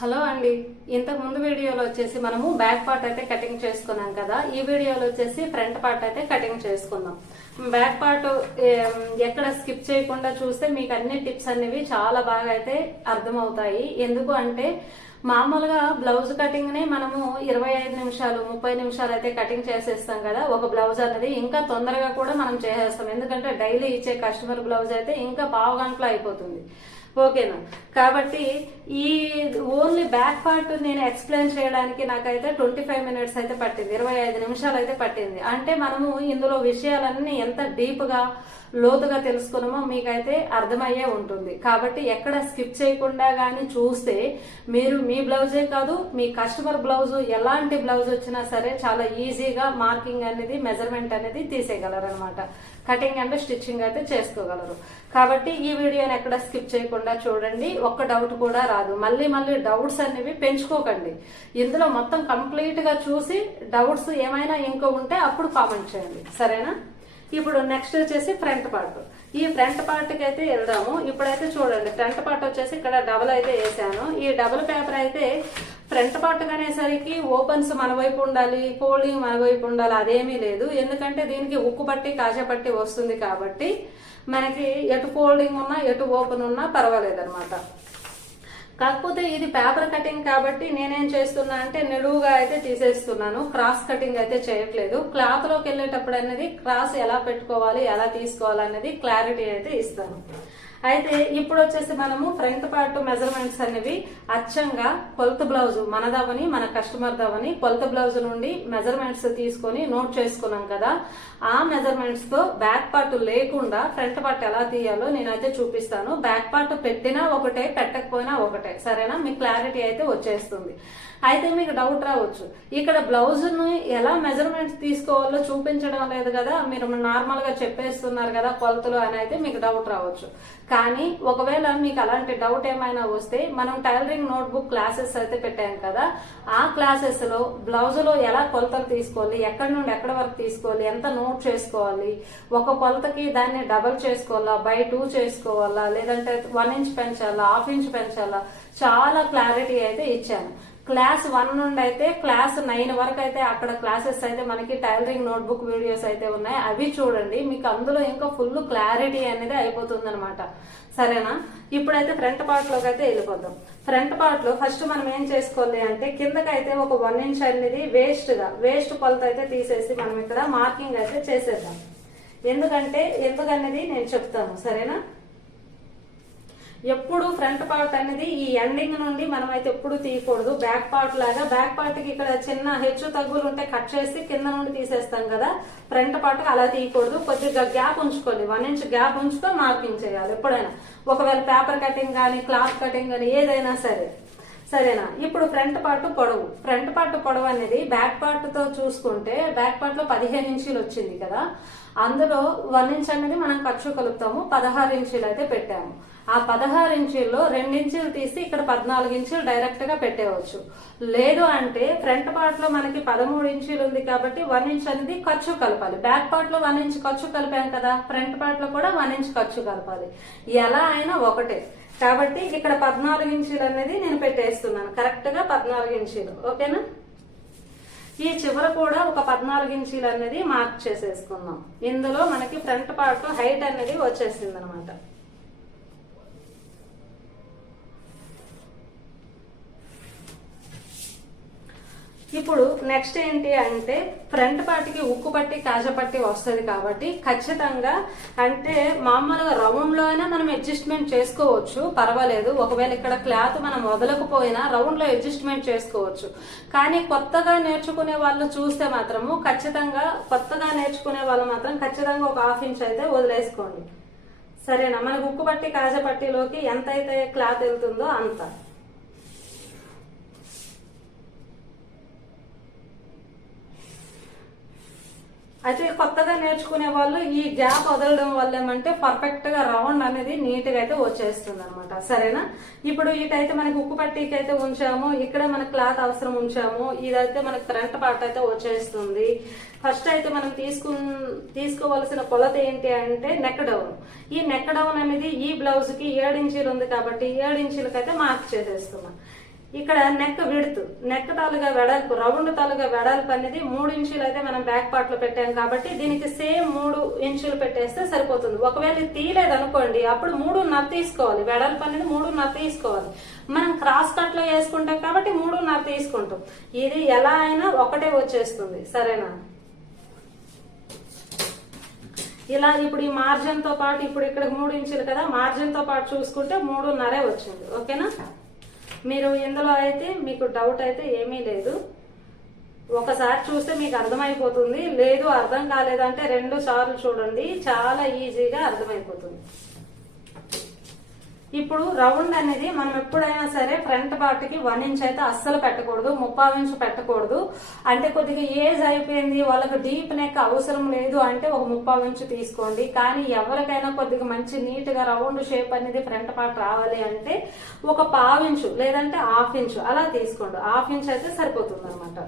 Hello అండి. ఇంతకు ముందు వీడియోలో వచ్చేసి మనము బ్యాక్ పార్ట్ అయితే కటింగ్ చేసుకున్నాం కదా. ఈ వీడియోలో వచ్చేసి ఫ్రంట్ పార్ట్ అయితే కటింగ్ చేసుకుందాం. బ్యాక్ పార్ట్ ఎక్కడ స్కిప్ చేయకుండా చూస్తే మీకు అన్ని టిప్స్ అనేవి చాలా బాగా అయితే అర్థమవుతాయి. ఎందుకు అంటే మామూలుగా బ్లౌజ్ కటింగ్ని మనము ఇరవై ఐదు నిమిషాలు ముప్పై నిమిషాలు అయితే కటింగ్ చేసేస్తాం కదా. ఒక బ్లౌజ్ అనేది ఇంకా తొందరగా కూడా మనం చేసేస్తాం. ఎందుకంటే డైలీ ఇచ్చే కస్టమర్ బ్లౌజ్ అయితే ఇంకా పావు గంటలో అయిపోతుంది. ఓకేనా? కాబట్టి ఈ ఓన్లీ బ్యాక్ పార్ట్ నేను ఎక్స్ప్లెయిన్ చేయడానికి నాకైతే ట్వంటీ ఫైవ్ మినిట్స్ అయితే పట్టింది ఇరవై ఐదు నిమిషాలు అయితే పట్టింది. అంటే మనము ఇందులో విషయాలన్నీ ఎంత డీప్గా లోతుగా తెలుసుకున్నామో మీకైతే అర్థమయ్యే ఉంటుంది. కాబట్టి ఎక్కడ స్కిప్ చేయకుండా కానీ చూస్తే మీరు మీ బ్లౌజే కాదు మీ కస్టమర్ బ్లౌజ్ ఎలాంటి బ్లౌజ్ వచ్చినా సరే చాలా ఈజీగా మార్కింగ్ అనేది మెజర్మెంట్ అనేది తీసేయగలరు అనమాట కటింగ్ అండ్ స్టిచ్చింగ్ అయితే చేసుకోగలరు. కాబట్టి ఈ వీడియోని ఎక్కడ స్కిప్ చేయకుండా చూడండి. ఒక్క డౌట్ కూడా రాదు. మళ్ళీ మళ్ళీ డౌట్స్ అనేవి పెంచుకోకండి. ఇందులో మొత్తం కంప్లీట్గా చూసి డౌట్స్ ఏమైనా ఇంకో ఉంటే అప్పుడు కామెంట్ చేయండి. సరేనా? ఇప్పుడు నెక్స్ట్ వచ్చేసి ఫ్రంట్ పార్ట్ ఈ ఫ్రంట్ పార్ట్కి అయితే వెళ్దాము. ఇప్పుడైతే చూడండి ఫ్రంట్ పార్ట్ వచ్చేసి ఇక్కడ డబుల్ అయితే వేసాను. ఈ డబుల్ పేపర్ అయితే ఫ్రంట్ పార్ట్ కనేసరికి ఓపెన్స్ మన వైపు ఉండాలి ఫోల్డింగ్ మన వైపు ఉండాలి అదేమీ లేదు. ఎందుకంటే దీనికి ఉక్కు పట్టి కాజపట్టి వస్తుంది కాబట్టి మనకి ఎటు ఫోల్డింగ్ ఉన్నా ఎటు ఓపెన్ ఉన్నా పర్వాలేదు అనమాట కాకపోతే ఇది పేపర్ కటింగ్ కాబట్టి నేనేం చేస్తున్నా అంటే నిలువుగా అయితే తీసేస్తున్నాను. క్రాస్ కటింగ్ అయితే చేయట్లేదు. క్లాత్లోకి వెళ్ళేటప్పుడు అనేది క్రాస్ ఎలా పెట్టుకోవాలి ఎలా తీసుకోవాలి అనేది క్లారిటీ అయితే ఇస్తాను. అయితే ఇప్పుడు వచ్చేసి మనము ఫ్రంట్ పార్ట్ మెజర్మెంట్స్ అనేవి అచ్చంగా కొలత బ్లౌజ్ మనదవని మన కస్టమర్ దవని కొలత బ్లౌజ్ నుండి మెజర్మెంట్స్ తీసుకొని నోట్ చేసుకున్నాం కదా. ఆ మెజర్మెంట్స్తో బ్యాక్ పార్ట్ లేకుండా ఫ్రంట్ పార్ట్ ఎలా తీయాలో నేనైతే చూపిస్తాను. బ్యాక్ పార్ట్ పెట్టినా ఒకటే పెట్టకపోయినా ఒకటే. సరేనా? మీకు క్లారిటీ అయితే వచ్చేస్తుంది. అయితే మీకు డౌట్ రావచ్చు. ఇక్కడ బ్లౌజ్ను ఎలా మెజర్మెంట్స్ తీసుకోవాలో చూపించడం లేదు కదా. మీరు నార్మల్గా చెప్పేస్తున్నారు కదా కొలతలు అని అయితే మీకు డౌట్ రావచ్చు. కానీ ఒకవేళ మీకు అలాంటి డౌట్ ఏమైనా వస్తే మనం టైలరింగ్ నోట్బుక్ క్లాసెస్ అయితే పెట్టాం కదా. ఆ క్లాసెస్లో బ్లౌజ్లో ఎలా కొలతలు తీసుకోవాలి ఎక్కడి నుండి ఎక్కడ వరకు తీసుకోవాలి ఎంత నోట్ చేసుకోవాలి ఒక కొలతకి దాన్ని డబల్ చేసుకోవాలా బై టూ చేసుకోవాలా లేదంటే వన్ ఇంచ్ పెంచాలా హాఫ్ ఇంచ్ పెంచాలా చాలా క్లారిటీ అయితే ఇచ్చాను. క్లాస్ వన్ నుండి అయితే క్లాస్ నైన్ వరకు అయితే అక్కడ క్లాసెస్ అయితే మనకి టైలరింగ్ నోట్బుక్ వీడియోస్ అయితే ఉన్నాయి. అవి చూడండి. మీకు అందులో ఇంకా ఫుల్ క్లారిటీ అనేది అయిపోతుంది అనమాట సరేనా? ఇప్పుడైతే ఫ్రంట్ పార్ట్లోకి అయితే వెళ్ళిపోతాం ఫ్రంట్ పార్ట్లో ఫస్ట్ మనం ఏం చేసుకోవాలి అంటే కిందకైతే ఒక వన్ ఇంచ్ అనేది వేస్ట్గా వేస్ట్ కొలత అయితే తీసేసి మనం ఇక్కడ మార్కింగ్ అయితే చేసేద్దాం. ఎందుకంటే ఎందుకనేది నేను చెప్తాను. సరేనా? ఎప్పుడు ఫ్రంట్ పార్ట్ అనేది ఈ ఎండింగ్ నుండి మనం అయితే ఎప్పుడు తీయకూడదు. బ్యాక్ పార్ట్ లాగా బ్యాక్ పార్ట్కి ఇక్కడ చిన్న హెచ్చు తగ్గులు ఉంటే కట్ చేసి కింద నుండి తీసేస్తాం కదా ఫ్రంట్ పార్ట్ అలా తీయకూడదు. కొద్దిగా గ్యాప్ ఉంచుకోండి. వన్ ఇంచ్ గ్యాప్ ఉంచుకొని మార్కింగ్ చేయాలి ఎప్పుడైనా. ఒకవేళ పేపర్ కటింగ్ కానీ క్లాత్ కటింగ్ కానీ ఏదైనా సరే. సరేనా? ఇప్పుడు ఫ్రంట్ పార్ట్ పొడవు. ఫ్రంట్ పార్ట్ పొడవు అనేది బ్యాక్ పార్ట్తో చూసుకుంటే బ్యాక్ పార్ట్లో పదిహేను ఇంచులు వచ్చింది కదా అందులో వన్ ఇంచ్ అనేది మనం ఖర్చు కలుపుతాము. పదహారు ఇంచులు అయితే పెట్టాము. ఆ పదహారు ఇంచుల్లో రెండు ఇంచీలు తీసి ఇక్కడ పద్నాలుగు ఇంచీలు డైరెక్ట్గా పెట్టేయవచ్చు లేదు అంటే ఫ్రంట్ పార్ట్లో మనకి పదమూడు ఇంచీలు ఉంది కాబట్టి వన్ ఇంచ్ అనేది ఖర్చు కలపాలి. బ్యాక్ పార్ట్లో వన్ ఇంచ్ ఖర్చు కలిపాం కదా ఫ్రంట్ పార్ట్లో కూడా వన్ ఇంచ్ ఖర్చు కలపాలి. ఎలా అయినా ఒకటే. కాబట్టి ఇక్కడ పద్నాలుగు ఇంచీలు అనేది నేను పెట్టేస్తున్నాను. కరెక్ట్గా పద్నాలుగు ఇంచీలు. ఓకేనా? ఈ చివర కూడా ఒక పద్నాలుగు ఇంచీలు అనేది మార్క్ చేసేసుకుందాం. ఇందులో మనకి ఫ్రంట్ పార్ట్ హైట్ అనేది వచ్చేసింది అనమాట ఇప్పుడు నెక్స్ట్ ఏంటి అంటే ఫ్రంట్ పార్ట్కి ఉక్కు పట్టి కాజ పట్టి వస్తుంది కాబట్టి ఖచ్చితంగా అంటే మామూలుగా రౌండ్లో అయినా మనం అడ్జస్ట్మెంట్ చేసుకోవచ్చు. పర్వాలేదు. ఒకవేళ ఇక్కడ క్లాత్ మనం వదలకపోయినా రౌండ్లో అడ్జస్ట్మెంట్ చేసుకోవచ్చు. కానీ కొత్తగా నేర్చుకునే వాళ్ళు చూస్తే మాత్రము ఖచ్చితంగా కొత్తగా నేర్చుకునే వాళ్ళు మాత్రం ఖచ్చితంగా ఒక హాఫ్ ఇంచ్ అయితే వదిలేసుకోండి. సరేనా? మనకు ఉక్కు పట్టి కాజ పట్టిలోకి ఎంత అయితే క్లాత్ వెళ్తుందో అంత. అయితే కొత్తగా నేర్చుకునే వాళ్ళు ఈ గ్యాప్ వదలడం వల్ల ఏమంటే పర్ఫెక్ట్గా రౌండ్ అనేది నీట్గా అయితే వచ్చేస్తుంది అనమాట సరేనా? ఇప్పుడు ఇటైతే మనకి ఉక్కు పట్టీకి అయితే ఉంచాము. ఇక్కడ మనకు క్లాత్ అవసరం ఉంచాము. ఇదైతే మనకి ఫ్రంట్ పార్ట్ అయితే వచ్చేస్తుంది. ఫస్ట్ అయితే మనం తీసుకు తీసుకోవాల్సిన కొలత ఏంటి అంటే నెక్ డౌన్ ఈ నెక్ డౌన్ అనేది ఈ బ్లౌజ్కి ఇంచీలు ఉంది కాబట్టి ఏడు అయితే మార్క్ చేసేస్తున్నాం. ఇక్కడ నెక్ విడుత్ నెక్ తాలుగా వెడల్పు రౌండ్ తాలుగా వెడల్పు అనేది మూడు ఇంచులు అయితే మనం బ్యాక్ పార్ట్లో పెట్టాం కాబట్టి దీనికి సేమ్ మూడు ఇంచులు పెట్టేస్తే సరిపోతుంది. ఒకవేళ తీయలేదు అనుకోండి అప్పుడు మూడున్నర తీసుకోవాలి. వెడల్పు అనేది మూడున్నర తీసుకోవాలి. మనం క్రాస్ కట్లో వేసుకుంటాం కాబట్టి మూడున్నర తీసుకుంటాం. ఇది ఎలా అయినా ఒకటే వచ్చేస్తుంది. సరేనా? ఇలా ఇప్పుడు ఈ మార్జిన్తో పాటు ఇప్పుడు ఇక్కడ మూడు ఇంచులు కదా మార్జిన్తో పాటు చూసుకుంటే మూడున్నరే వచ్చింది. ఓకేనా? మీరు ఇందులో అయితే మీకు డౌట్ అయితే ఏమీ లేదు. ఒకసారి చూస్తే మీకు అర్థమైపోతుంది. లేదు అర్థం కాలేదంటే రెండు సార్లు చూడండి. చాలా ఈజీగా అర్థమైపోతుంది. ఇప్పుడు రౌండ్ అనేది మనం ఎప్పుడైనా సరే ఫ్రంట్ పార్ట్కి వన్ ఇంచ్ అయితే అస్సలు పెట్టకూడదు ముప్పావు ఇంచ్ పెట్టకూడదు. అంటే కొద్దిగా ఏజ్ అయిపోయింది వాళ్ళకి డీప్ నెక్ అవసరం లేదు అంటే ఒక ముప్పావు ఇంచ్ తీసుకోండి. కానీ ఎవరికైనా కొద్దిగా మంచి నీట్గా రౌండ్ షేప్ అనేది ఫ్రంట్ పార్ట్ రావాలి అంటే ఒక పావు ఇంచు లేదంటే హాఫ్ ఇంచు అలా తీసుకోండి. హాఫ్ ఇంచ్ అయితే సరిపోతుంది అనమాట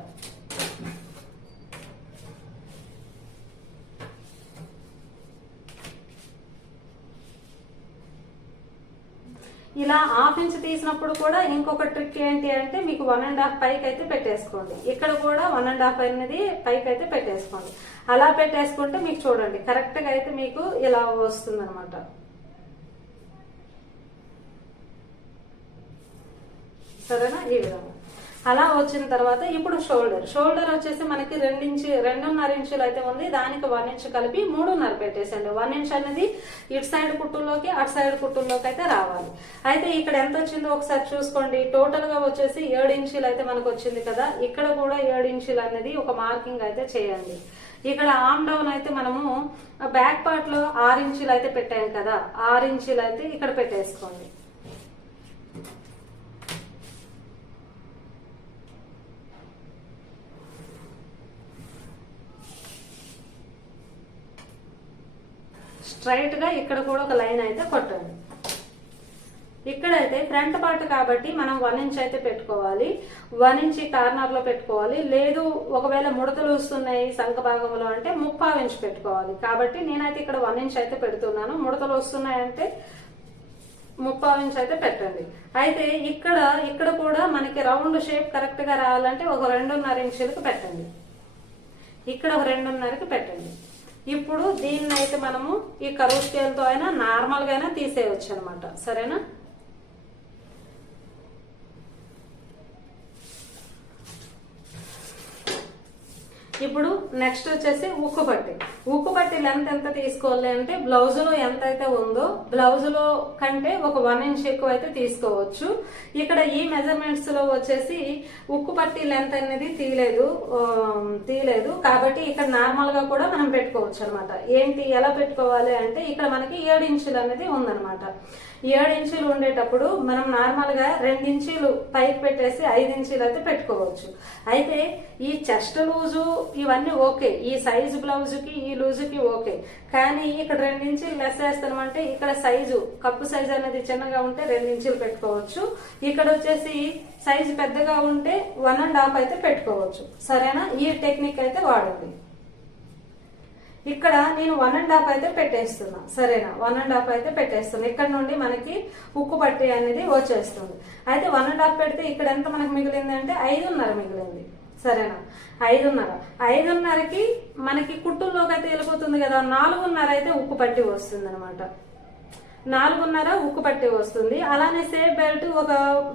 ఇలా హాఫ్ ఇంచ్ తీసినప్పుడు కూడా ఇంకొక ట్రిక్ ఏంటి అంటే మీకు వన్ అండ్ హాఫ్ పైకి అయితే పెట్టేసుకోండి. ఇక్కడ కూడా వన్ అండ్ హాఫ్ అనేది పైకి అయితే పెట్టేసుకోండి. అలా పెట్టేసుకుంటే మీకు చూడండి కరెక్ట్గా అయితే మీకు ఇలా వస్తుంది అనమాట సరేనా ఈ విధంగా అలా వచ్చిన తర్వాత ఇప్పుడు షోల్డర్. షోల్డర్ వచ్చేసి మనకి రెండించి రెండున్నర ఇంచులు అయితే ఉంది. దానికి వన్ ఇంచ్ కలిపి మూడున్నర పెట్టేసండి వన్ ఇంచ్ అనేది ఇటు సైడ్ కుట్టుల్లోకి అటు సైడ్ కుట్టుల్లోకి అయితే రావాలి. అయితే ఇక్కడ ఎంత వచ్చిందో ఒకసారి చూసుకోండి. టోటల్గా వచ్చేసి ఏడు ఇంచులు అయితే మనకు వచ్చింది కదా. ఇక్కడ కూడా ఏడు ఇంచులు అనేది ఒక మార్కింగ్ అయితే చేయండి. ఇక్కడ ఆమ్ డౌన్ అయితే మనము బ్యాక్ పార్ట్లో ఆరు ఇంచులు అయితే పెట్టాం కదా. ఆరు ఇంచులు అయితే ఇక్కడ పెట్టేసుకోండి. స్ట్రైట్గా ఇక్కడ కూడా ఒక లైన్ అయితే కొట్టండి. ఇక్కడైతే ఫ్రంట్ పార్ట్ కాబట్టి మనం వన్ ఇంచ్ అయితే పెట్టుకోవాలి. వన్ ఇంచ్ కార్నర్లో పెట్టుకోవాలి. లేదు ఒకవేళ ముడతలు వస్తున్నాయి సంఖ భాగంలో అంటే ముప్పావు ఇంచ్ పెట్టుకోవాలి. కాబట్టి నేనైతే ఇక్కడ వన్ ఇంచ్ అయితే పెడుతున్నాను. ముడతలు వస్తున్నాయంటే ముప్పావు ఇంచ్ అయితే పెట్టండి. అయితే ఇక్కడ ఇక్కడ కూడా మనకి రౌండ్ షేప్ కరెక్ట్గా రావాలంటే ఒక రెండున్నర ఇంచులకు పెట్టండి. ఇక్కడ ఒక రెండున్నరకి పెట్టండి. ఇప్పుడు దీన్ని అయితే మనము ఈ కరువు స్కేల్తో అయినా నార్మల్గా అయినా తీసేయచ్చు అనమాట సరేనా? ఇప్పుడు నెక్స్ట్ వచ్చేసి ఉక్కు పట్టి. ఉక్కు పట్టి లెంత్ ఎంత తీసుకోవాలి అంటే బ్లౌజ్లో ఎంత అయితే ఉందో బ్లౌజ్లో కంటే ఒక వన్ ఇంచ్ ఎక్కువ అయితే తీసుకోవచ్చు. ఇక్కడ ఈ మెజర్మెంట్స్లో వచ్చేసి ఉక్కు పట్టి లెంత్ అనేది తీయలేదు తీయలేదు కాబట్టి ఇక్కడ నార్మల్గా కూడా మనం పెట్టుకోవచ్చు అనమాట ఏంటి ఎలా పెట్టుకోవాలి అంటే ఇక్కడ మనకి ఏడు ఇంచులు అనేది ఉందన్నమాట. ఏడు ఇంచులు ఉండేటప్పుడు మనం నార్మల్గా రెండు ఇంచులు పైకి పెట్టేసి ఐదు ఇంచులు అయితే పెట్టుకోవచ్చు. అయితే ఈ చెస్ట్ లూజు ఇవన్నీ ఓకే. ఈ సైజు బ్లౌజ్కి ఈ లూజుకి ఓకే. కానీ ఇక్కడ రెండు ఇంచులు లెస్ వేస్తామంటే ఇక్కడ సైజు కప్పు సైజు అనేది చిన్నగా ఉంటే రెండు ఇంచులు పెట్టుకోవచ్చు. ఇక్కడ వచ్చేసి సైజు పెద్దగా ఉంటే వన్ అండ్ హాఫ్ అయితే పెట్టుకోవచ్చు. సరేనా? ఈ టెక్నిక్ అయితే వాడండి. ఇక్కడ నేను వన్ అండ్ హాఫ్ అయితే పెట్టేస్తున్నా. సరేనా? వన్ అండ్ హాఫ్ అయితే పెట్టేస్తున్నా. ఇక్కడ నుండి మనకి ఉక్కు పట్టి అనేది వచ్చేస్తుంది. అయితే వన్ అండ్ హాఫ్ పెడితే ఇక్కడ ఎంత మనకు మిగిలింది అంటే ఐదున్నర మిగిలింది. సరేనా? ఐదున్నర. ఐదున్నరకి మనకి కుట్టుల్లోకి అయితే వెళ్ళిపోతుంది కదా నాలుగున్నర అయితే ఉక్కు పట్టి వస్తుంది అనమాట నాలుగున్నర ఉక్కు పట్టి వస్తుంది. అలానే సేఫ్ బెల్ట్ ఒక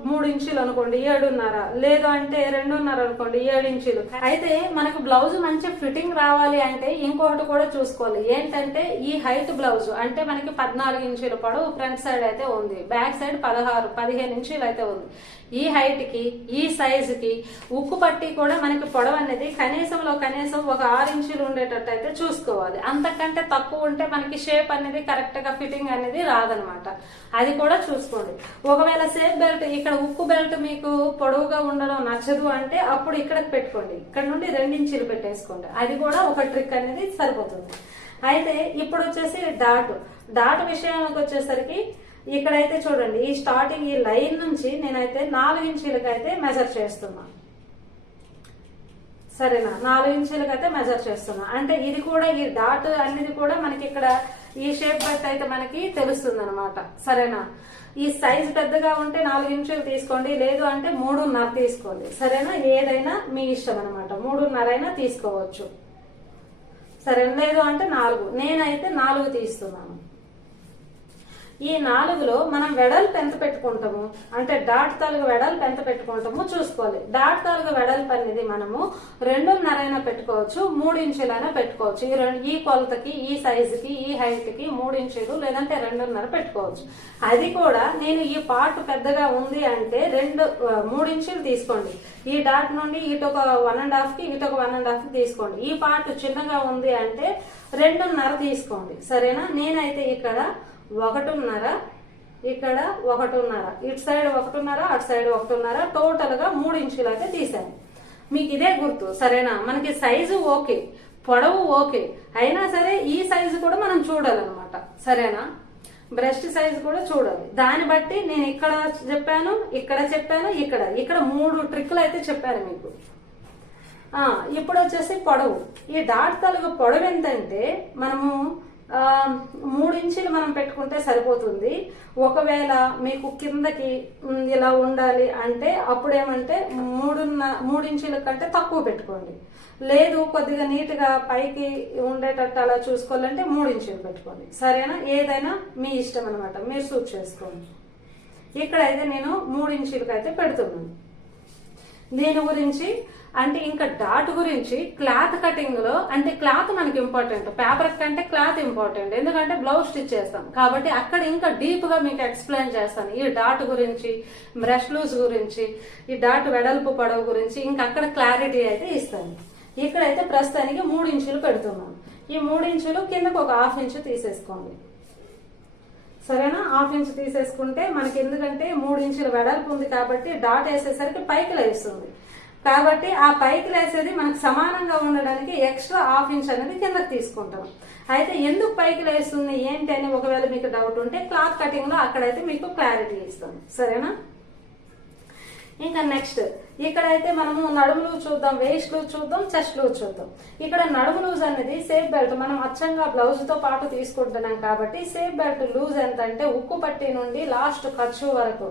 మూడు ఇంచులు అనుకోండి ఏడున్నర. లేదు అంటే రెండున్నర అనుకోండి ఏడు ఇంచులు. అయితే మనకు బ్లౌజ్ మంచి ఫిట్టింగ్ రావాలి అంటే ఇంకొకటి కూడా చూసుకోవాలి. ఏంటంటే ఈ హైట్ బ్లౌజ్ అంటే మనకి పద్నాలుగు ఇంచుల పొడవు ఫ్రంట్ సైడ్ అయితే ఉంది. బ్యాక్ సైడ్ పదహారు పదిహేను ఇంచులు అయితే ఉంది. ఈ హైట్కి ఈ సైజుకి ఉక్కు పట్టి కూడా మనకి పొడవు అనేది కనీసంలో కనీసం ఒక ఆరు ఇంచులు ఉండేటట్టు అయితే చూసుకోవాలి. అంతకంటే తక్కువ ఉంటే మనకి షేప్ అనేది కరెక్ట్గా ఫిట్టింగ్ అనేది రాదనమాట. అది కూడా చూసుకోండి. ఒకవేళ సేఫ్ బెల్ట్ ఇక్కడ ఉక్కు బెల్ట్ మీకు పొడవుగా ఉండడం నచ్చదు అంటే అప్పుడు ఇక్కడ పెట్టుకోండి. ఇక్కడ నుండి రెండించులు పెట్టేసుకోండి. అది కూడా ఒక ట్రిక్ అనేది సరిపోతుంది. అయితే ఇప్పుడు వచ్చేసి డాట్ డాట్ విషయానికి వచ్చేసరికి ఇక్కడైతే చూడండి ఈ స్టార్టింగ్ ఈ లైన్ నుంచి నేనైతే నాలుగు ఇంచులకి అయితే మెజర్ చేస్తున్నా. సరేనా? నాలుగు ఇంచులకి అయితే మెజర్ చేస్తున్నా. అంటే ఇది కూడా ఈ డాట్ అనేది కూడా మనకి ఇక్కడ ఈ షేప్ బట్టి అయితే మనకి తెలుస్తుంది అనమాట సరేనా? ఈ సైజ్ పెద్దగా ఉంటే నాలుగు ఇంచులు తీసుకోండి లేదు అంటే మూడున్నర తీసుకోండి. సరేనా? ఏదైనా మీ ఇష్టం అనమాట మూడున్నర అయినా తీసుకోవచ్చు. సరే లేదు అంటే నాలుగు. నేనైతే నాలుగు తీస్తున్నాను. ఈ నాలుగులో మనం వెడల్పు ఎంత పెట్టుకుంటాము? అంటే డాట్ తాలుగు వెడల్పు ఎంత పెట్టుకుంటామో? చూసుకోవాలి. డాట్ తాలుగు వెడల్పు అనేది మనము రెండున్నరైనా పెట్టుకోవచ్చు మూడు ఇంచులైనా పెట్టుకోవచ్చు. ఈ రెండు ఈ కొలతకి ఈ సైజుకి ఈ హైట్కి మూడు ఇంచులు లేదంటే రెండున్నర పెట్టుకోవచ్చు. అది కూడా నేను ఈ పార్ట్ పెద్దగా ఉంది అంటే రెండు మూడు ఇంచులు తీసుకోండి. ఈ డాట్ నుండి ఇటు ఒక వన్ అండ్ హాఫ్కి ఇటు ఒక వన్ అండ్ హాఫ్ తీసుకోండి. ఈ పార్ట్ చిన్నగా ఉంది అంటే రెండున్నర తీసుకోండి. సరేనా? నేనైతే ఇక్కడ ఒకటిన్నర ఇక్కడ ఒకటిన్నర ఇటు సైడ్ ఒకటిన్నర అటు సైడ్ ఒకటిన్నర టోటల్గా మూడు ఇంచులు అయితే తీసాను మీకు ఇదే గుర్తు సరేనా? మనకి సైజు ఓకే పొడవు ఓకే అయినా సరే ఈ సైజు కూడా మనం చూడాలన్నమాట సరేనా? బ్రెస్ట్ సైజు కూడా చూడాలి. దాన్ని బట్టి నేను ఇక్కడ చెప్పాను ఇక్కడ చెప్పాను ఇక్కడ. ఇక్కడ మూడు ట్రిక్లు అయితే చెప్పాను మీకు. ఇప్పుడు వచ్చేసి పొడవు. ఈ డాట్ తలుగు పొడవు ఎంతంటే మనము మూడు ఇంచులు మనం పెట్టుకుంటే సరిపోతుంది. ఒకవేళ మీకు కిందకి ఇలా ఉండాలి అంటే అప్పుడేమంటే మూడున్న మూడు ఇంచుల కంటే తక్కువ పెట్టుకోండి. లేదు కొద్దిగా నీట్గా పైకి ఉండేటట్టు అలా చూసుకోవాలంటే మూడు ఇంచులు పెట్టుకోండి. సరేనా? ఏదైనా మీ ఇష్టం అనమాట మీరు సూట్ చేసుకోండి. ఇక్కడైతే నేను మూడు ఇంచులకి అయితే పెడుతున్నాను. దీని గురించి? అంటే ఇంకా డాట్ గురించి క్లాత్ కటింగ్లో అంటే క్లాత్ మనకి ఇంపార్టెంట్. పేపర్ కంటే క్లాత్ ఇంపార్టెంట్. ఎందుకంటే బ్లౌజ్ స్టిచ్ చేస్తాం. కాబట్టి అక్కడ ఇంకా డీప్గా మీకు ఎక్స్ప్లెయిన్ చేస్తాను. ఈ డాట్ గురించి బ్రష్ లూజ్ గురించి ఈ డాట్ వెడల్పు పొడవు గురించి ఇంకా అక్కడ క్లారిటీ అయితే ఇస్తాను. ఇక్కడైతే ప్రస్తుతానికి మూడు ఇంచులు పెడుతున్నాను. ఈ మూడు ఇంచులు కిందకు ఒక హాఫ్ ఇంచు తీసేసుకోండి. సరేనా? హాఫ్ ఇంచ్ తీసేసుకుంటే మనకి ఎందుకంటే మూడు ఇంచుల వెడల్పు ఉంది కాబట్టి డాట్ వేసేసరికి పైకి లేస్తుంది. కాబట్టి ఆ పైకి లేసేది మనకు సమానంగా ఉండడానికి ఎక్స్ట్రా హాఫ్ ఇంచ్ అనేది కిందకి తీసుకుంటాం. అయితే ఎందుకు పైకి లేస్తుంది ఏంటి అని ఒకవేళ మీకు డౌట్ ఉంటే క్లాత్ కటింగ్లో అక్కడైతే మీకు క్లారిటీ ఇస్తాం. సరేనా? ఇంకా నెక్స్ట్ ఇక్కడైతే మనము నడుము లూజ్ చూద్దాం వేస్ట్ లూజ్ చూద్దాం చెస్ట్ లూజ్ చూద్దాం. ఇక్కడ నడుము లూజ్ అనేది సేఫ్ బెల్ట్ మనం అచ్చంగా బ్లౌజ్తో పాటు తీసుకుంటున్నాం కాబట్టి సేఫ్ బెల్ట్ లూజ్ ఎంత అంటే ఉక్కు పట్టి నుండి లాస్ట్ ఖర్చు వరకు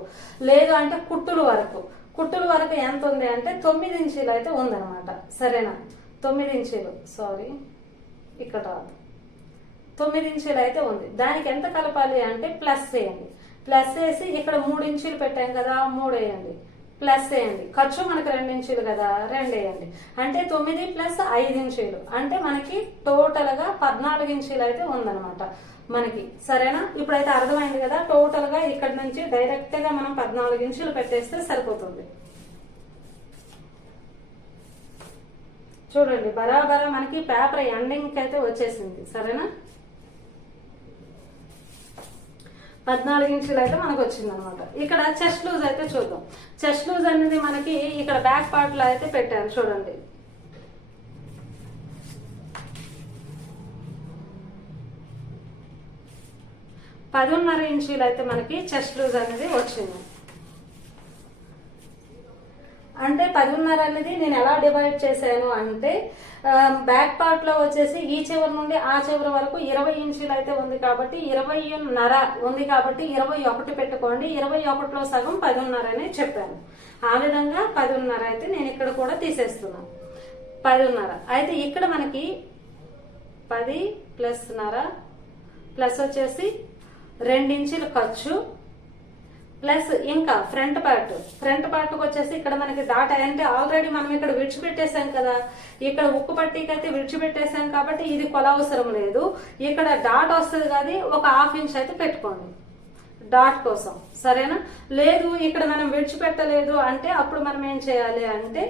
లేదు అంటే కుట్టుల వరకు. కుట్టుల వరకు ఎంత ఉంది అంటే తొమ్మిది ఇంచీలు అయితే ఉందన్నమాట. సరేనా? తొమ్మిది ఇంచీలు. సారీ ఇక్కడ రాదు. తొమ్మిది ఇంచీలు అయితే ఉంది. దానికి ఎంత కలపాలి అంటే ప్లస్ వేయండి. ప్లస్ వేసి ఇక్కడ మూడు ఇంచీలు పెట్టాం కదా మూడు వేయండి. ప్లస్ వేయండి ఖర్చు మనకి రెండు ఇంచులు కదా రెండు వేయండి. అంటే తొమ్మిది ప్లస్ ఐదు ఇంచీలు. అంటే మనకి టోటల్గా పద్నాలుగు ఇంచీలు అయితే ఉందన్నమాట మనకి. సరేనా? ఇప్పుడైతే అర్థమైంది కదా టోటల్గా ఇక్కడ నుంచి డైరెక్ట్గా మనం పద్నాలుగు ఇంచులు పెట్టేస్తే సరిపోతుంది. చూడండి బరాబరా మనకి పేపర్ ఎండింగ్కి అయితే వచ్చేసింది. సరేనా? పద్నాలుగు ఇంచులు అయితే మనకు వచ్చింది అనమాట ఇక్కడ చెస్ట్ లూజ్ అయితే చూద్దాం. చెస్ట్ లూజ్ అనేది మనకి ఇక్కడ బ్యాక్ పార్ట్లో అయితే పెట్టాను చూడండి. పదిన్నర ఇంచులు అయితే మనకి చెస్ట్ లూజ్ అనేది వచ్చింది. అంటే పదిన్నర అనేది నేను ఎలా డివైడ్ చేశాను అంటే Um, బ్యాక్ పార్ట్లో వచ్చేసి ఈ చివరి నుండి ఆ చివరి వరకు ఇరవై ఇంచులు అయితే ఉంది కాబట్టి ఇరవై నర ఉంది కాబట్టి ఇరవై ఒకటి పెట్టుకోండి. ఇరవై ఒకటిలో సగం పదిన్నర అని చెప్పాను. ఆ విధంగా పదిన్నర అయితే నేను ఇక్కడ కూడా తీసేస్తున్నాను పదిన్నర. అయితే ఇక్కడ మనకి పది ప్లస్ నర ప్లస్ వచ్చేసి రెండించులు ఖర్చు. ప్లస్ ఇంకా ఫ్రంట్ పార్ట్. ఫ్రంట్ పార్ట్ వచ్చేసి ఇక్కడ మనకి డాటా అంటే ఆల్రెడీ మనం ఇక్కడ విడిచిపెట్టేసాం కదా. ఇక్కడ ఉక్కు పట్టీకి అయితే విడిచిపెట్టేసాం కాబట్టి ఇది కొల అవసరం లేదు. ఇక్కడ డాట్ వస్తుంది కానీ ఒక హాఫ్ ఇంచ్ అయితే పెట్టుకోండి. డాట్ కోసం. సరేనా? లేదు ఇక్కడ మనం విడిచిపెట్టలేదు అంటే అప్పుడు మనం ఏం చేయాలి అంటే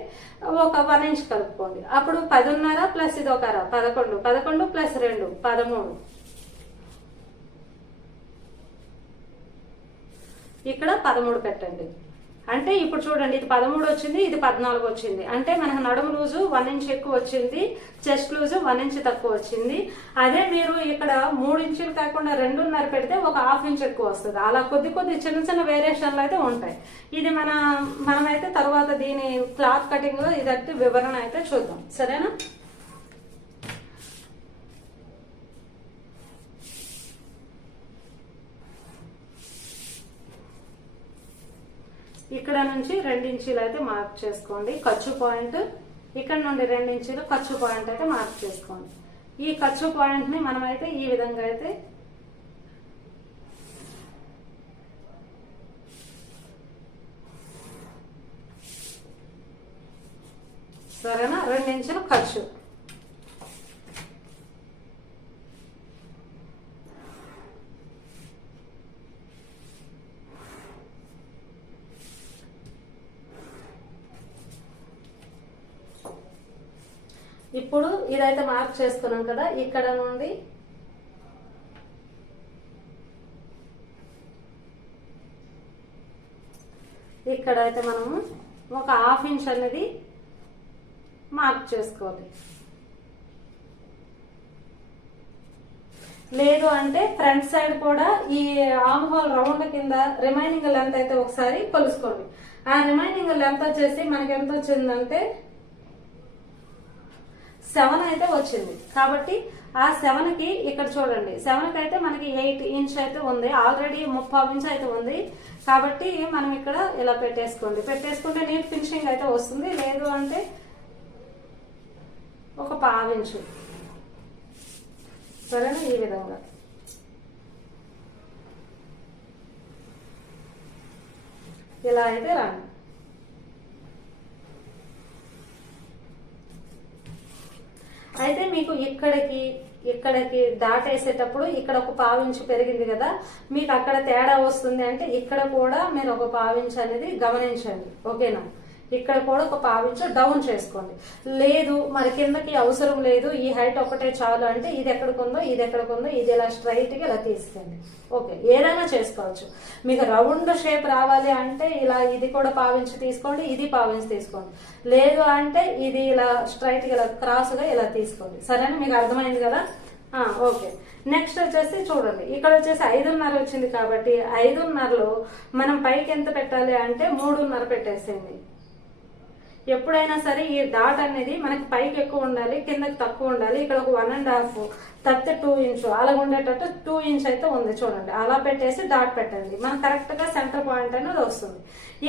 ఒక వన్ ఇంచ్ కలుపుకోండి. అప్పుడు పదిన్నర ప్లస్ ఇది ఒక అర పదకొండు. పదకొండు ప్లస్ రెండు పదమూడు. ఇక్కడ పదమూడు పెట్టండి. అంటే ఇప్పుడు చూడండి ఇది పదమూడు వచ్చింది ఇది పద్నాలుగు వచ్చింది. అంటే మనకు నడుము లూజు వన్ ఇంచ్ ఎక్కువ వచ్చింది చెస్ట్ లూజు వన్ ఇంచ్ తక్కువ వచ్చింది. అదే మీరు ఇక్కడ మూడు ఇంచులు కాకుండా రెండున్నర పెడితే ఒక హాఫ్ ఇంచ్ ఎక్కువ వస్తుంది. అలా కొద్ది కొద్ది చిన్న చిన్న వేరియేషన్లు అయితే ఉంటాయి. ఇది మన మనమైతే తర్వాత దీని క్లాత్ కటింగ్ ఇదంటే వివరణ అయితే చూద్దాం. సరేనా? ఇక్కడ నుంచి ఇంచీలు అయితే మార్క్ చేసుకోండి. ఖర్చు పాయింట్ ఇక్కడ నుండి ఇంచీలు ఖర్చు పాయింట్ అయితే మార్క్ చేసుకోండి. ఈ ఖర్చు పాయింట్ని మనమైతే ఈ విధంగా అయితే సరేనా? ఇంచులు ఖర్చు. ఇప్పుడు ఇదైతే మార్క్ చేసుకున్నాం కదా ఇక్కడ నుండి ఇక్కడైతే మనము ఒక హాఫ్ ఇంచ్ అనేది మార్క్ చేసుకోవాలి. లేదు అంటే ఫ్రంట్ సైడ్ కూడా ఈ ఆమ్ హోల్ రౌండ్ కింద రిమైనింగ్ లెంత్ అయితే ఒకసారి కొలుసుకోండి. ఆ రిమైనింగ్ లెంత్ వచ్చేసి మనకి ఎంత వచ్చిందంటే సెవెన్ అయితే వచ్చింది. కాబట్టి ఆ సెవెన్కి ఇక్కడ చూడండి. సెవెన్కి అయితే మనకి ఎయిట్ ఇంచ్ అయితే ఉంది. ఆల్రెడీ ముప్పై ఇంచ్ అయితే ఉంది. కాబట్టి మనం ఇక్కడ ఇలా పెట్టేసుకోండి. పెట్టేసుకుంటే నీట్ ఫినిషింగ్ అయితే వస్తుంది. లేదు అంటే ఒక పావించు సరేనా? ఈ విధంగా. ఇలా అయితే రండి. అయితే మీకు ఇక్కడికి ఇక్కడికి దాటేసేటప్పుడు ఇక్కడ ఒక పావించు పెరిగింది కదా మీకు అక్కడ తేడా వస్తుంది అంటే ఇక్కడ కూడా మీరు ఒక పావించు అనేది గమనించండి. ఓకేనా? ఇక్కడ కూడా ఒక పావించు డౌన్ చేసుకోండి. లేదు మరి కిందకి అవసరం లేదు ఈ హైట్ ఒకటే చాలు అంటే ఇది ఎక్కడికుందో ఇది ఎక్కడికి ఉందో ఇది ఇలా స్ట్రైట్గా ఇలా తీసుకోండి. ఓకే ఏదైనా చేసుకోవచ్చు. మీకు రౌండ్ షేప్ రావాలి అంటే ఇలా ఇది కూడా పావించి తీసుకోండి ఇది పావించి తీసుకోండి. లేదు అంటే ఇది ఇలా స్ట్రైట్గా ఇలా క్రాస్గా ఇలా తీసుకోండి. సరేనా? మీకు అర్థమైంది కదా? ఓకే. నెక్స్ట్ వచ్చేసి చూడండి. ఇక్కడ వచ్చేసి ఐదున్నర వచ్చింది కాబట్టి ఐదున్నరలో మనం పైకి ఎంత పెట్టాలి అంటే మూడున్నర పెట్టేసేయండి. ఎప్పుడైనా సరే ఈ డాట్ అనేది మనకి పైకి ఎక్కువ ఉండాలి కిందకి తక్కువ ఉండాలి. ఇక్కడ ఒక one and half thirty two inch అలా ఉండేటట్టు టూ ఇంచ్ అయితే ఉంది చూడండి. అలా పెట్టేసి డాట్ పెట్టండి. మనం కరెక్ట్గా సెంటర్ పాయింట్ అనేది వస్తుంది.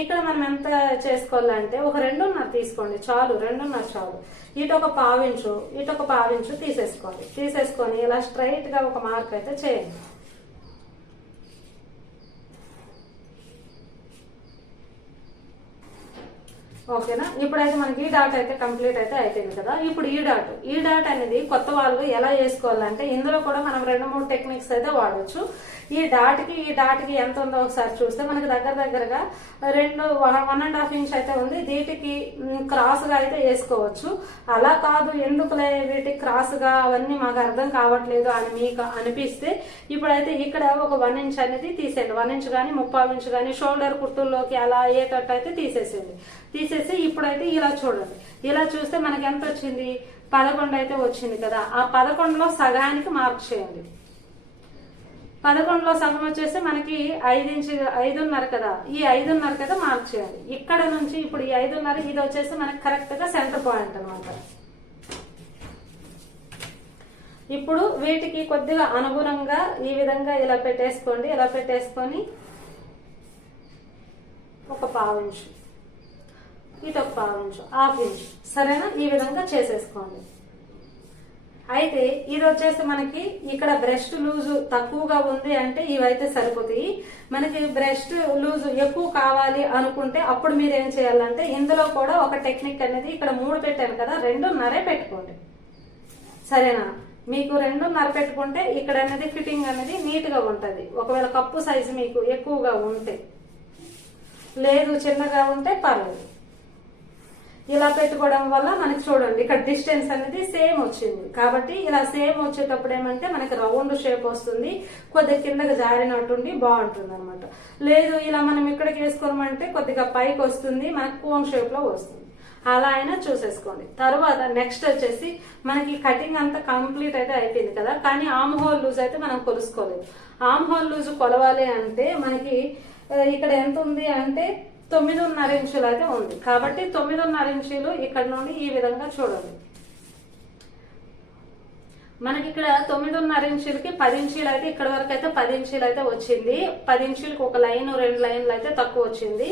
ఇక్కడ మనం ఎంత చేసుకోవాలంటే ఒక రెండున్నర తీసుకోండి. చాలు రెండున్నర చాలు. ఇటు ఒక పావించు ఇటు ఒక పావించు తీసేసుకోండి తీసేసుకొని ఇలా స్ట్రైట్గా ఒక మార్క్ అయితే చేయండి. ఓకేనా? ఇప్పుడైతే మనకి ఈ డాట్ అయితే కంప్లీట్ అయితే అయిపోయింది కదా? ఇప్పుడు ఈ డాట్ ఈ డాట్ అనేది కొత్త వాళ్ళు ఎలా చేసుకోవాలంటే ఇందులో కూడా మనం రెండు మూడు టెక్నిక్స్ అయితే వాడొచ్చు. ఈ దాటికి ఈ దాటికి ఎంత ఉందో ఒకసారి చూస్తే మనకి దగ్గర దగ్గరగా రెండు వన్ అండ్ హాఫ్ ఇంచ్ అయితే ఉంది. వీటికి క్రాస్గా అయితే వేసుకోవచ్చు. అలా కాదు ఎందుకులే వీటికి క్రాస్గా అవన్నీ మాకు అర్థం కావట్లేదు అని మీకు అనిపిస్తే ఇప్పుడైతే ఇక్కడ ఒక వన్ ఇంచ్ అనేది తీసేయండి. వన్ ఇంచ్ కానీ ముప్పై ఇంచ్ కానీ షోల్డర్ కుర్తుల్లోకి అలా అయ్యేటట్టు అయితే తీసేసేయండి. తీసేసి ఇప్పుడైతే ఇలా చూడండి. ఇలా చూస్తే మనకి ఎంత వచ్చింది? పదకొండు అయితే వచ్చింది కదా. ఆ పదకొండులో సగానికి మార్క్ చేయండి. పదకొండులో సగం వచ్చేసి మనకి ఐదు ఇంచు ఐదున్నర కదా. ఈ ఐదున్నర కదా మార్క్ చేయాలి. ఇక్కడ నుంచి ఇప్పుడు ఈ ఐదున్నర ఇది వచ్చేసి మనకి కరెక్ట్గా సెంటర్ పాయింట్ అనమాట. ఇప్పుడు వీటికి కొద్దిగా అనుగుణంగా ఈ విధంగా ఇలా పెట్టేసుకోండి ఇలా పెట్టేసుకొని ఒక పావు ఇంచు ఇటు ఒక పావు హాఫ్ ఇంచు. సరేనా? ఈ విధంగా చేసేసుకోండి. అయితే ఇది వచ్చేసి మనకి ఇక్కడ బ్రెస్ట్ లూజు తక్కువగా ఉంది అంటే ఇవైతే సరిపోతాయి. మనకి బ్రెస్ట్ లూజు ఎక్కువ కావాలి అనుకుంటే అప్పుడు మీరు ఏం చేయాలంటే ఇందులో కూడా ఒక టెక్నిక్ అనేది ఇక్కడ మూడు పెట్టాను కదా రెండున్నరే పెట్టుకోండి. సరేనా? మీకు రెండున్నర పెట్టుకుంటే ఇక్కడ అనేది ఫిట్టింగ్ అనేది నీట్గా ఒకవేళ కప్పు సైజు మీకు ఎక్కువగా ఉంటే లేదు చిన్నగా ఉంటే పర్లేదు. ఇలా పెట్టుకోవడం వల్ల మనకి చూడండి ఇక్కడ డిస్టెన్స్ అనేది సేమ్ వచ్చింది. కాబట్టి ఇలా సేమ్ వచ్చేటప్పుడు ఏమంటే మనకి రౌండ్ షేప్ వస్తుంది. కొద్దిగా కిందకి జారినట్టుండి బాగుంటుంది అనమాట లేదు ఇలా మనం ఇక్కడికి వేసుకోమంటే కొద్దిగా పైకి వస్తుంది మనకి కోన్ షేప్లో వస్తుంది. అలా అయినా చూసేసుకోండి. తర్వాత నెక్స్ట్ వచ్చేసి మనకి కటింగ్ అంతా కంప్లీట్ అయితే అయిపోయింది కదా. కానీ ఆమ్ హోల్ లూజ్ అయితే మనం కొలుసుకోలేదు. ఆమ్ హోల్ లూజ్ కొలవాలి అంటే మనకి ఇక్కడ ఎంత ఉంది అంటే తొమ్మిదిన్నర ఇంచులు అయితే ఉంది. కాబట్టి తొమ్మిదిన్నర ఇంచులు ఇక్కడ నుండి ఈ విధంగా చూడండి. మనకి ఇక్కడ తొమ్మిదిన్నర ఇంచులకి పది ఇంచీలు అయితే ఇక్కడ వరకు అయితే పది ఇంచీలు అయితే వచ్చింది. పది ఇంచులకి ఒక లైన్ రెండు లైన్లు అయితే తక్కువ వచ్చింది.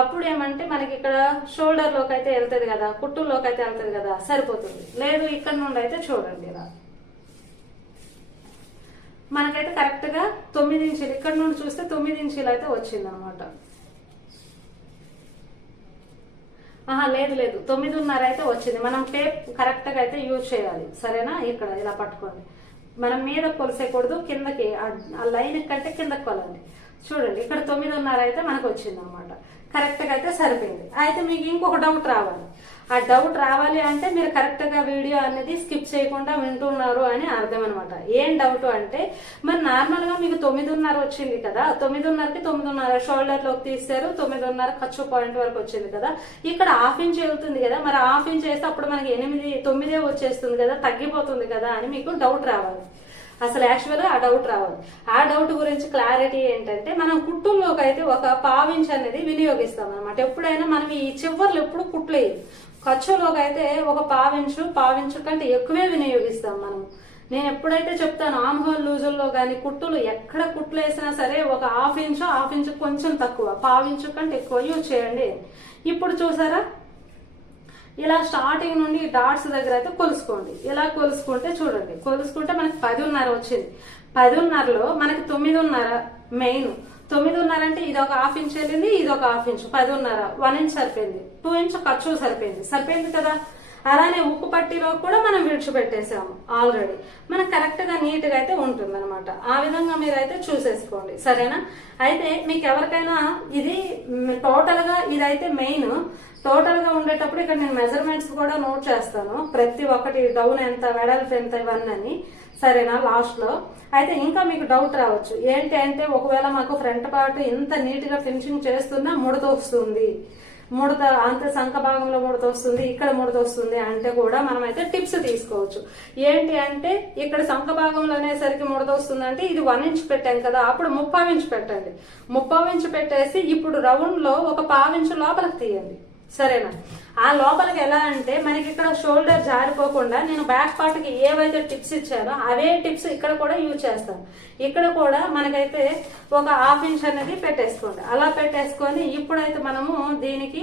అప్పుడు ఏమంటే మనకి ఇక్కడ షోల్డర్లోకి అయితే వెళ్తుంది కదా కుట్టుల్లోకి అయితే వెళ్తుంది కదా సరిపోతుంది. లేదు ఇక్కడ నుండి అయితే చూడండి ఇలా. మనకైతే కరెక్ట్గా తొమ్మిది ఇంచులు ఇక్కడ నుండి చూస్తే తొమ్మిది ఇంచులు అయితే వచ్చింది అనమాట ఆహా లేదు లేదు. తొమ్మిదిన్నర అయితే వచ్చింది. మనం టేప్ కరెక్ట్గా అయితే యూజ్ చేయాలి. సరేనా? ఇక్కడ ఇలా పట్టుకోండి. మనం మీద కొలిసేయకూడదు కిందకి ఆ- లైన్ కంటే కిందకి కొలండి. చూడండి ఇక్కడ తొమ్మిదిన్నర అయితే మనకు వచ్చింది అనమాట కరెక్ట్గా అయితే సరిపోయింది. అయితే మీకు ఇంకొక డౌట్ రావాలి. ఆ డౌట్ రావాలి అంటే మీరు కరెక్ట్గా వీడియో అనేది స్కిప్ చేయకుండా వింటున్నారు అని అర్థం అనమాట ఏం డౌట్ అంటే మరి నార్మల్గా మీకు తొమ్మిదిన్నర వచ్చింది కదా తొమ్మిదిన్నరకి తొమ్మిదిన్నర షోల్డర్లోకి తీస్తారు తొమ్మిదిన్నర ఖర్చు పాయింట్ వరకు వచ్చింది కదా ఇక్కడ హాఫ్ ఇంచ్ వెళ్తుంది కదా మరి హాఫ్ ఇంచ్ వేస్తే అప్పుడు మనకి ఎనిమిది తొమ్మిదే వచ్చేస్తుంది కదా తగ్గిపోతుంది కదా అని మీకు డౌట్ రావాలి. అసలు యాక్చువల్గా ఆ డౌట్ రావాలి. ఆ డౌట్ గురించి క్లారిటీ ఏంటంటే మనం కుట్టుల్లోకి అయితే ఒక పావించ్ అనేది వినియోగిస్తాం అనమాట ఎప్పుడైనా మనం ఈ చివర్లు ఎప్పుడు కుట్లేదు ఖర్చులోకి అయితే ఒక పావించు పావించు కంటే ఎక్కువే వినియోగిస్తాం మనం. నేను ఎప్పుడైతే చెప్తాను ఆమ్ హోల్ లూజుల్లో కానీ కుట్టులు ఎక్కడ కుట్లు వేసినా సరే ఒక హాఫ్ ఇంచు హాఫ్ ఇంచు కొంచెం తక్కువ పావించు కంటే ఎక్కువ యూజ్ చేయండి. ఇప్పుడు చూసారా? ఇలా స్టార్టింగ్ నుండి డాట్స్ దగ్గర అయితే కొలుసుకోండి. ఇలా కొలుసుకుంటే చూడండి కొలుసుకుంటే మనకి పదిన్నర వచ్చింది. పదిన్నరలో మనకి తొమ్మిదిన్నర మెయిన్. తొమ్మిదిన్నర అంటే ఇది ఒక హాఫ్ ఇంచ్ వెళ్ళింది ఇది ఒక హాఫ్ ఇంచ్ పదిన్నర వన్ ఇంచ్ సరిపోయింది. టూ ఇంచ్ ఖర్చు సరిపోయింది. సరిపోయింది కదా? అలానే ఉక్కు పట్టీలో కూడా మనం విడిచిపెట్టేసాము ఆల్రెడీ మనకు కరెక్ట్గా నీట్గా అయితే ఉంటుంది అనమాట ఆ విధంగా మీరు అయితే చూసేసుకోండి. సరేనా? అయితే మీకు ఎవరికైనా ఇది టోటల్గా ఇదైతే మెయిన్ టోటల్గా ఉండేటప్పుడు ఇక్కడ నేను మెజర్మెంట్స్ కూడా నోట్ చేస్తాను. ప్రతి ఒక్కటి డౌన్ ఎంత వెడల్పు ఎంత ఇవన్నీ. అని. సరేనా లాస్ట్లో? అయితే ఇంకా మీకు డౌట్ రావచ్చు. ఏంటి అంటే ఒకవేళ మాకు ఫ్రంట్ పార్ట్ ఇంత నీట్గా ఫినిషింగ్ చేస్తున్నా ముడత వస్తుంది. ముడత అంత సంఖ భాగంలో ముడత వస్తుంది ఇక్కడ ముడత వస్తుంది అంటే కూడా మనం అయితే టిప్స్ తీసుకోవచ్చు. ఏంటి అంటే ఇక్కడ సంఖ భాగంలో అనేసరికి ముడత వస్తుంది అంటే ఇది వన్ ఇంచ్ పెట్టాం కదా అప్పుడు ముప్పావు ఇంచ్ పెట్టండి. ముప్పావు ఇంచ్ పెట్టేసి ఇప్పుడు రౌండ్లో ఒక పావు లోపలికి తీయండి. సరేనా ఆ లోపలికి ఎలా అంటే మనకి ఇక్కడ షోల్డర్ జారిపోకుండా నేను బ్యాక్ పార్ట్కి ఏవైతే టిప్స్ ఇచ్చానో అవే టిప్స్ ఇక్కడ కూడా యూజ్ చేస్తాను. ఇక్కడ కూడా మనకైతే ఒక హాఫ్ ఇంచ్ అనేది పెట్టేసుకోండి. అలా పెట్టేసుకొని ఇప్పుడైతే మనము దీనికి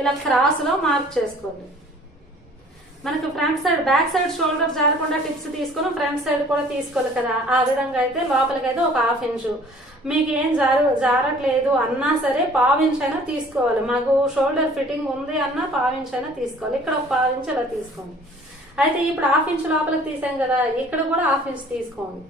ఇలా క్రాస్లో మార్క్ చేసుకోండి. మనకు front side back side shoulder జారకుండా tips తీసుకుని ఫ్రంట్ సైడ్ కూడా తీసుకోవాలి కదా. ఆ విధంగా అయితే లోపలికి అయితే ఒక హాఫ్ ఇంచు. మీకు ఏం జారు జారట్లేదు అన్నా సరే పావు ఇంచ్ అయినా తీసుకోవాలి. మాకు షోల్డర్ ఫిట్టింగ్ ఉంది అన్నా పావు ఇంచ్ అయినా తీసుకోవాలి. ఇక్కడ ఒక పావు ఇంచ్ అలా తీసుకోండి. అయితే ఇప్పుడు హాఫ్ ఇంచ్ లోపలికి తీసాం కదా. ఇక్కడ కూడా హాఫ్ ఇంచ్ తీసుకోండి.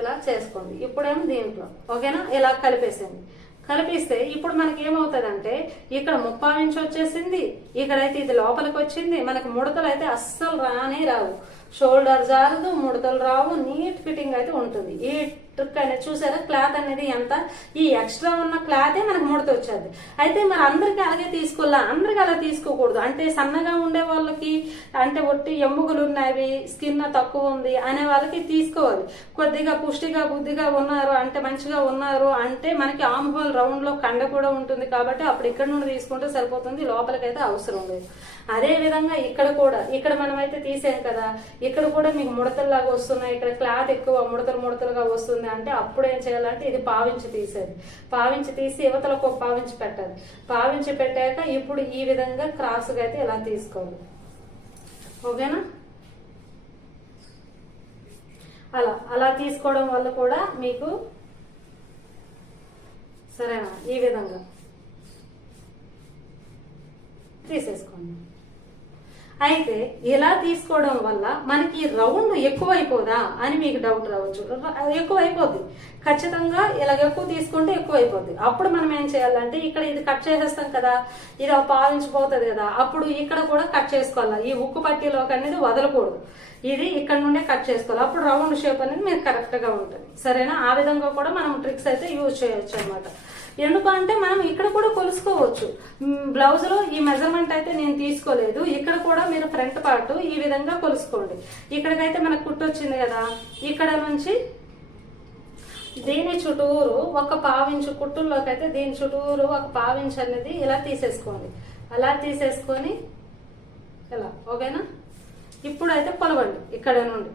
ఇలా చేసుకోండి. ఇప్పుడేమో దీంట్లో. ఓకేనా? ఇలా కలిపేసేయండి. కలిపిస్తే ఇప్పుడు మనకి ఏమవుతుందంటే ఇక్కడ ముప్పై ఇంచు వచ్చేసింది ఇక్కడైతే ఇది లోపలికి వచ్చింది మనకి ముడతలు అయితే అస్సలు రానే రావు. షోల్డర్ జారదు ముడతలు రావు నీట్ ఫిట్టింగ్ అయితే ఉంటుంది. ఈ ట్రిక్ అనేది చూసారా? క్లాత్ అనేది ఎంత? ఈ ఎక్స్ట్రా ఉన్న క్లాతే మనకు ముడత వచ్చేది. అయితే మరి అందరికి అలాగే తీసుకోవాలా? అందరికి అలా తీసుకోకూడదు. అంటే సన్నగా ఉండే వాళ్ళకి అంటే ఒట్టి ఎముకలు ఉన్నవి స్కిన్ తక్కువ ఉంది అనే వాళ్ళకి తీసుకోవాలి. కొద్దిగా పుష్టిగా బుద్ధిగా ఉన్నారు అంటే మంచిగా ఉన్నారు అంటే మనకి ఆమ్ హోల్ రౌండ్లో కండ కూడా ఉంటుంది కాబట్టి అప్పుడు ఇక్కడ నుండి తీసుకుంటే సరిపోతుంది. లోపలికైతే అవసరం లేదు. అదే విధంగా ఇక్కడ కూడా ఇక్కడ మనం అయితే తీసాం కదా. ఇక్కడ కూడా మీకు ముడతల్లాగా వస్తున్నాయి. ఇక్కడ క్లాత్ ఎక్కువ ముడతలు ముడతలుగా వస్తుంది. అంటే అప్పుడు ఏం చేయాలంటే ఇది పావించి తీసేది. పావించి తీసి యువతలకు పావించి పెట్టాలి. పావించి పెట్టాక ఇప్పుడు ఈ విధంగా క్రాస్గా అయితే ఇలా తీసుకోవాలి. ఓకేనా? అలా అలా తీసుకోవడం వల్ల కూడా మీకు సరేనా? ఈ విధంగా తీసేసుకోండి. అయితే ఇలా తీసుకోవడం వల్ల మనకి రౌండ్ ఎక్కువైపోదా అని మీకు డౌట్ రావచ్చు. ర- ఎక్కువ అయిపోద్ది ఖచ్చితంగా ఇలా ఎక్కువ తీసుకుంటే ఎక్కువ అయిపోద్ది అప్పుడు మనం ఏం చేయాలంటే ఇక్కడ ఇది కట్ చేసేస్తాం కదా ఇది ఒక కదా అప్పుడు ఇక్కడ కూడా కట్ చేసుకోవాలి? ఈ ఉక్కు పట్టీలోకి అనేది వదలకూడదు. ఇది ఇక్కడ నుండే కట్ చేసుకోవాలి. అప్పుడు రౌండ్ షేప్ అనేది మీకు కరెక్ట్గా ఉంటుంది. సరేనా? ఆ విధంగా కూడా మనం ట్రిక్స్ అయితే యూజ్ చేయొచ్చు అనమాట ఎందుకు అంటే మనం ఇక్కడ కూడా కొలుసుకోవచ్చు. బ్లౌజ్లో ఈ మెజర్మెంట్ అయితే నేను తీసుకోలేదు. ఇక్కడ కూడా మీరు ఫ్రంట్ పార్ట్ ఈ విధంగా కొలుసుకోండి. ఇక్కడికైతే మనకు కుట్టు వచ్చింది కదా. ఇక్కడ నుంచి దీని చుట్టూరు ఒక పావించు కుట్టుల్లోకి అయితే దీని చుట్టూరు ఒక పావించు అనేది ఇలా తీసేసుకోండి. అలా తీసేసుకొని ఇలా ఓకేనా? ఇప్పుడు అయితే కొలవండి. ఇక్కడ నుండి.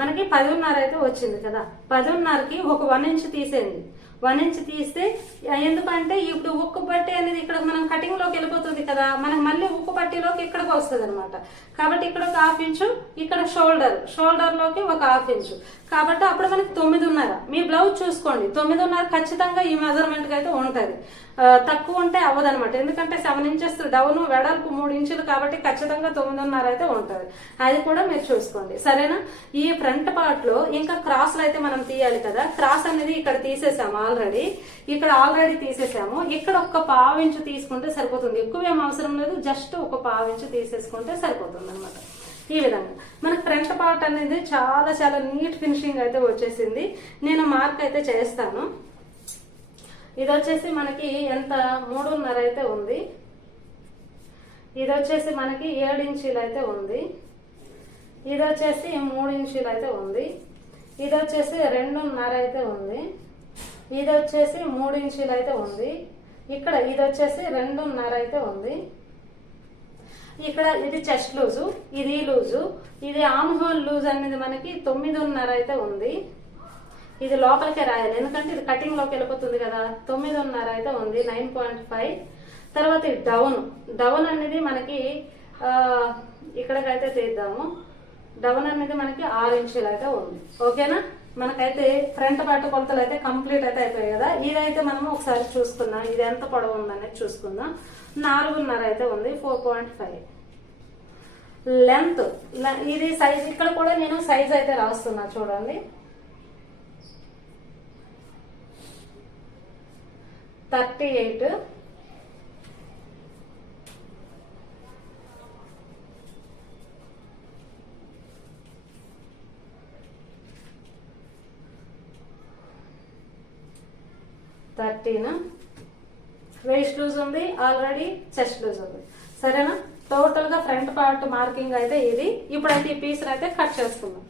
మనకి పదిన్నర అయితే వచ్చింది కదా. పదిన్నరకి ఒక వన్ ఇంచ్ తీసేయండి. వన్ ఇంచ్ తీస్తే ఎందుకంటే ఇప్పుడు ఉక్కు పట్టి అనేది ఇక్కడ మనం కటింగ్లోకి వెళ్ళిపోతుంది కదా. మనకి మళ్ళీ ఉక్కు పట్టిలోకి ఇక్కడికి వస్తుంది అనమాట కాబట్టి ఇక్కడ ఒక హాఫ్ ఇంచు ఇక్కడ షోల్డర్ షోల్డర్లోకి ఒక హాఫ్ ఇంచు. కాబట్టి అప్పుడు మనకి తొమ్మిదిన్నర. మీ బ్లౌజ్ చూసుకోండి. తొమ్మిదిన్నర ఖచ్చితంగా ఈ మెజర్మెంట్ అయితే ఉంటది. తక్కువ ఉంటే అవ్వదనమాట ఎందుకంటే సెవెన్ ఇంచెస్ డౌన్ వెడల్పు మూడు ఇంచులు కాబట్టి ఖచ్చితంగా తొమ్మిదిన్నర అయితే ఉంటుంది. అది కూడా మీరు చూసుకోండి. సరేనా? ఈ ఫ్రంట్ పార్ట్లో ఇంకా క్రాస్లు అయితే మనం తీయాలి కదా. క్రాస్ అనేది ఇక్కడ తీసేసాము ఆల్రెడీ ఇక్కడ ఆల్రెడీ తీసేసాము. ఇక్కడ ఒక పావించు తీసుకుంటే సరిపోతుంది. ఎక్కువ ఏం అవసరం లేదు. జస్ట్ ఒక పావించు తీసేసుకుంటే సరిపోతుంది అనమాట ఈ విధంగా. మనకు ఫ్రంట్ పార్ట్ అనేది చాలా చాలా నీట్ ఫినిషింగ్ అయితే వచ్చేసింది. నేను మార్క్ అయితే చేస్తాను. ఇది వచ్చేసి మనకి ఎంత? మూడున్నర అయితే ఉంది. ఇది వచ్చేసి మనకి ఏడు ఇంచీలు అయితే ఉంది. ఇది వచ్చేసి మూడు ఇంచీలు అయితే ఉంది. ఇది వచ్చేసి రెండున్నర అయితే ఉంది. ఇది వచ్చేసి మూడు ఇంచీలు అయితే ఉంది. ఇక్కడ ఇది వచ్చేసి రెండున్నర అయితే ఉంది. ఇక్కడ ఇది చెస్ట్ లూజు ఇది లూజు. ఇది ఆమ్ హోల్ లూజ్ అనేది మనకి తొమ్మిదిన్నర అయితే ఉంది. ఇది లోపలికే రాయాలి. ఎందుకంటే ఇది కటింగ్లోకి వెళ్ళిపోతుంది కదా. తొమ్మిదిన్నర అయితే ఉంది నైన్ పాయింట్ ఫైవ్ తర్వాత ఇది డౌన్ డౌన్ అనేది మనకి ఇక్కడికైతే తీద్దాము. డౌన్ అనేది మనకి ఆరు ఇంచులు అయితే ఉంది ఓకేనా మనకైతే ఫ్రంట్ పార్ట్ కొలతలు అయితే కంప్లీట్ అయితే అయిపోయాయి కదా. ఇదైతే మనము ఒకసారి చూసుకుందాం. ఇది ఎంత పొడవు ఉందనేది చూసుకుందాం. నాలుగున్నర అయితే ఉంది ఫోర్ పాయింట్ ఫైవ్ లెంత్ ఇది సైజ్ ఇక్కడ కూడా నేను సైజ్ అయితే రాస్తున్నా చూడండి. Thirty eight. Thirteen? Waist loose ఉంది ఆల్రెడీ చెస్ట్ లూజ్ ఉంది. సరేనా? టోటల్గా ఫ్రంట్ పార్ట్ మార్కింగ్ అయితే ఇది. ఇప్పుడైతే ఈ పీస్ అయితే కట్ చేసుకుందాం.